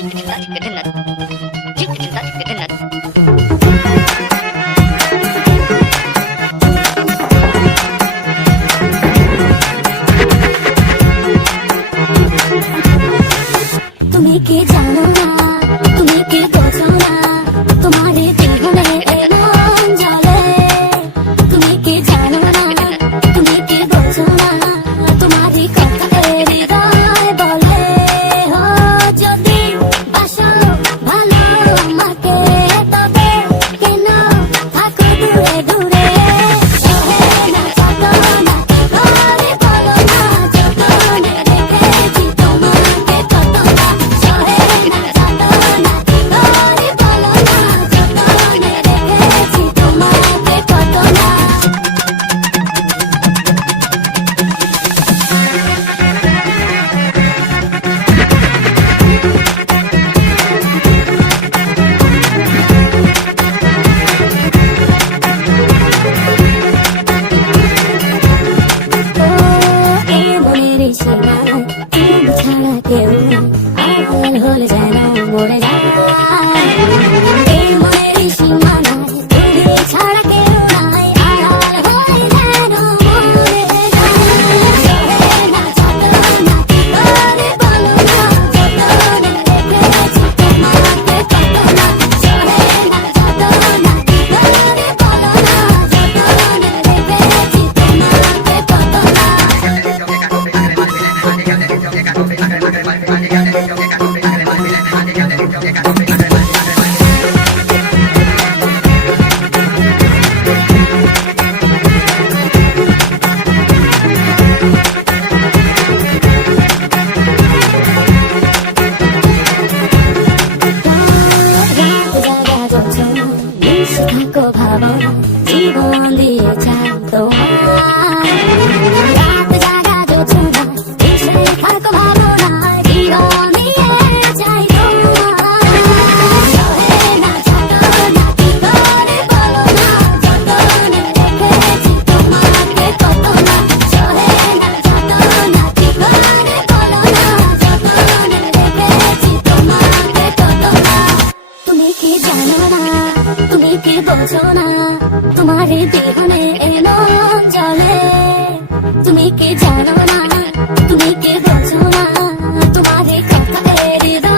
তুমি কি জানো না, তুমি কি বোঝো না, তোমারে জীবনে এমন জ্বলে। তুমি কি জানো না, তুমি কি বোঝো না, তোমারই কথা হৃদয় বলে। ও যদি বাসো ভালো আমাকে, তবে কেন থাকো দূরে দূরে। সহে না যত না ঘরে বলো না, যতনে রেখেছি তোমাকে কত না। সহে না যত না ঘরে বলো না, যতনে রেখেছি তোমাকে কত না। মনের সীমায় তুমি ছাড়া কেউ আড়াল হলে যেন মরে যায়। এই মনের সীমায় তুমি ছাড়া কেউ নাই, আড়াল হলে যেন মরে যায়। সহে না যত না ঘরে বলো না, যতনে রেখেছি তোমাকে কত না। সহে না যত না ঘরে বলো না, যতনে রেখেছি তোমাকে কত না। জীবন দিয়ে চাই তোমার, রাত জাগা যোছনা এসে থাকো ভাবনায়, জীবন দিয়ে চাই তোমার। সহে না যত না ঘরে বলো না, যতনে রেখেছি তোমাকে কত না। সহে না যত না ঘরে বলো না, যতনে রেখেছি তোমাকে কত না। তুমি কি জানো না, তুমি কি বোঝো না, তোমার জীবনে এমন চলে। তুমি কি জানো না, তুমি কি বোঝো না, তোমার কথা হৃদয়